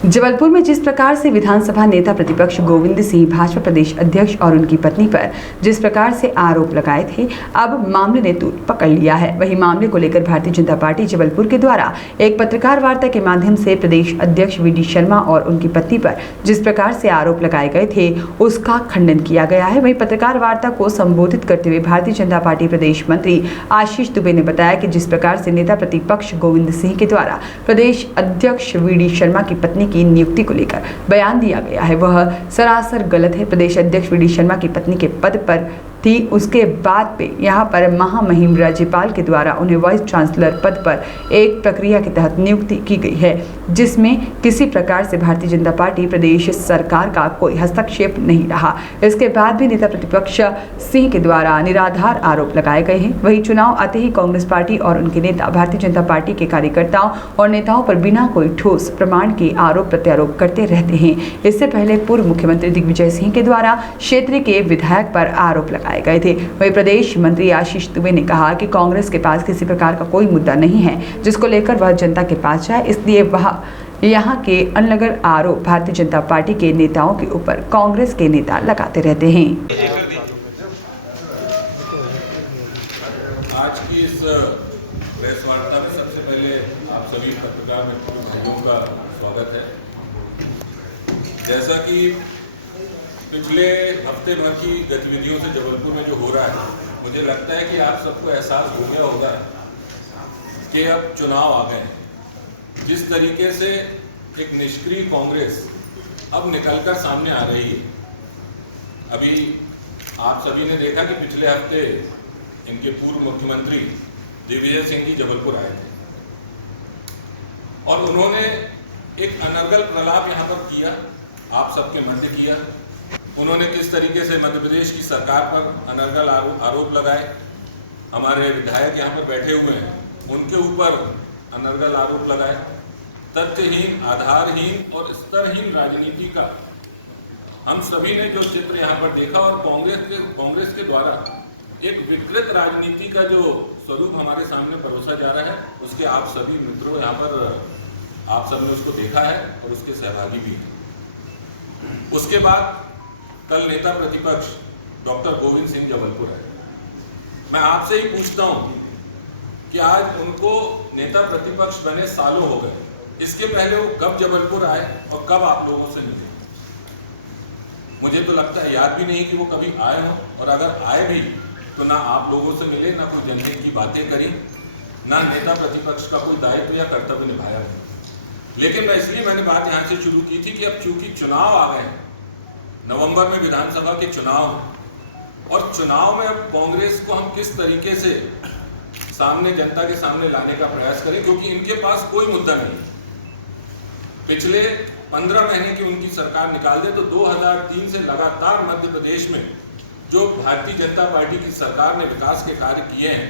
जबलपुर में जिस प्रकार से विधानसभा नेता प्रतिपक्ष गोविंद सिंह भाजपा प्रदेश अध्यक्ष और उनकी पत्नी पर जिस प्रकार से आरोप लगाए थे, अब मामले ने तूल पकड़ लिया है। वही मामले को लेकर भारतीय जनता पार्टी जबलपुर के द्वारा एक पत्रकार वार्ता के माध्यम से प्रदेश अध्यक्ष वी.डी. शर्मा और उनकी पत्नी पर जिस प्रकार से आरोप लगाए गए थे, उसका खंडन किया गया है। वही पत्रकार वार्ता को संबोधित करते हुए भारतीय जनता पार्टी प्रदेश मंत्री आशीष दुबे ने बताया कि जिस प्रकार से नेता प्रतिपक्ष गोविंद सिंह के द्वारा प्रदेश अध्यक्ष वी.डी. शर्मा की पत्नी की नियुक्ति को लेकर बयान दिया गया है, वह सरासर गलत है। प्रदेश अध्यक्ष वी.डी. शर्मा की पत्नी के पद पर थी, उसके बाद पे यहाँ पर महामहिम राज्यपाल के द्वारा उन्हें वाइस चांसलर पद पर एक प्रक्रिया के तहत नियुक्ति की गई है, जिसमें किसी प्रकार से भारतीय जनता पार्टी प्रदेश सरकार का कोई हस्तक्षेप नहीं रहा। इसके बाद भी नेता प्रतिपक्ष सिंह के द्वारा निराधार आरोप लगाए गए हैं। वही चुनाव आते ही कांग्रेस पार्टी और उनके नेता भारतीय जनता पार्टी के कार्यकर्ताओं और नेताओं पर बिना कोई ठोस प्रमाण के आरोप प्रत्यारोप करते रहते हैं। इससे पहले पूर्व मुख्यमंत्री दिग्विजय सिंह के द्वारा क्षेत्र के विधायक पर आरोप लगाए गए थे। वही प्रदेश मंत्री आशीष दुबे ने कहा कि कांग्रेस के पास किसी प्रकार का कोई मुद्दा नहीं है जिसको लेकर वह जनता के पास जाए, इसलिए वह यहाँ के अनलगर आरोप भारतीय जनता पार्टी के नेताओं के ऊपर कांग्रेस के नेता लगाते रहते हैं। आज की इस प्रेस वार्ता में सबसे पहले आप सभी पत्रकार भाइयों का स्वागत है। जैसा कि पिछले हफ्ते भर की गतिविधियों से जबलपुर में जो हो रहा है, मुझे लगता है कि आप सबको एहसास हो गया होगा कि अब चुनाव आ गए हैं। जिस तरीके से एक निष्क्रिय कांग्रेस अब निकलकर सामने आ रही है। अभी आप सभी ने देखा कि पिछले हफ्ते इनके पूर्व मुख्यमंत्री दिग्विजय सिंह जी जबलपुर आए थे और उन्होंने एक अनर्गल प्रलाप यहाँ पर किया, आप सबके मध्य किया। उन्होंने किस तरीके से मध्य प्रदेश की सरकार पर अनर्गल आरोप लगाए। हमारे विधायक यहाँ पर बैठे हुए हैं, उनके ऊपर अनर्गल आरोप लगाए। तथ्यहीन, आधारहीन और स्तरहीन राजनीति का हम सभी ने जो चित्र यहाँ पर देखा और कांग्रेस के द्वारा एक विकृत राजनीति का जो स्वरूप हमारे सामने परोसा जा रहा है, उसके आप सभी मित्रों यहाँ पर आप सबने उसको देखा है और उसके सहभागी भी हैं। उसके बाद कल नेता प्रतिपक्ष डॉक्टर गोविंद सिंह जबलपुर है। मैं आपसे ही पूछता हूं कि आज उनको नेता प्रतिपक्ष बने सालों हो गए, इसके पहले वो कब जबलपुर आए और कब आप लोगों से मिले? मुझे तो लगता है याद भी नहीं कि वो कभी आए हों, और अगर आए भी तो ना आप लोगों से मिले, ना कोई जनहित की बातें करी, ना नेता प्रतिपक्ष का कोई दायित्व या कर्तव्य निभाया। लेकिन मैंने बात यहाँ से शुरू की थी कि अब चूंकि चुनाव आ गए हैं, नवंबर में विधानसभा के चुनाव, और चुनाव में अब कांग्रेस को हम किस तरीके से सामने जनता के सामने लाने का प्रयास करें, क्योंकि इनके पास कोई मुद्दा नहीं। पिछले 15 महीने की उनकी सरकार निकाल दे तो 2003 से लगातार मध्य प्रदेश में जो भारतीय जनता पार्टी की सरकार ने विकास के कार्य किए हैं,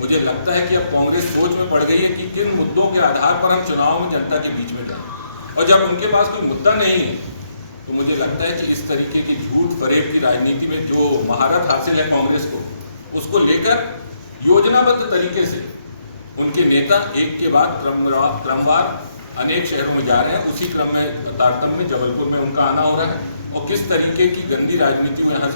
मुझे लगता है कि अब कांग्रेस सोच में पड़ गई है कि किन मुद्दों के आधार पर हम चुनाव में जनता के बीच में जाएं। और जब उनके पास कोई मुद्दा नहीं है तो मुझे लगता है कि इस तरीके की झूठ फरेब की राजनीति में जो महारत हासिल है कांग्रेस को, उसको लेकर योजनाबद्ध तरीके से उनके नेता एक के बाद क्रमवार अनेक शहरों में जा रहे हैं। उसी क्रम में तारतम्य में जबलपुर में उनका आना हो रहा है और किस तरीके की गंदी राजनीति वो यहाँ से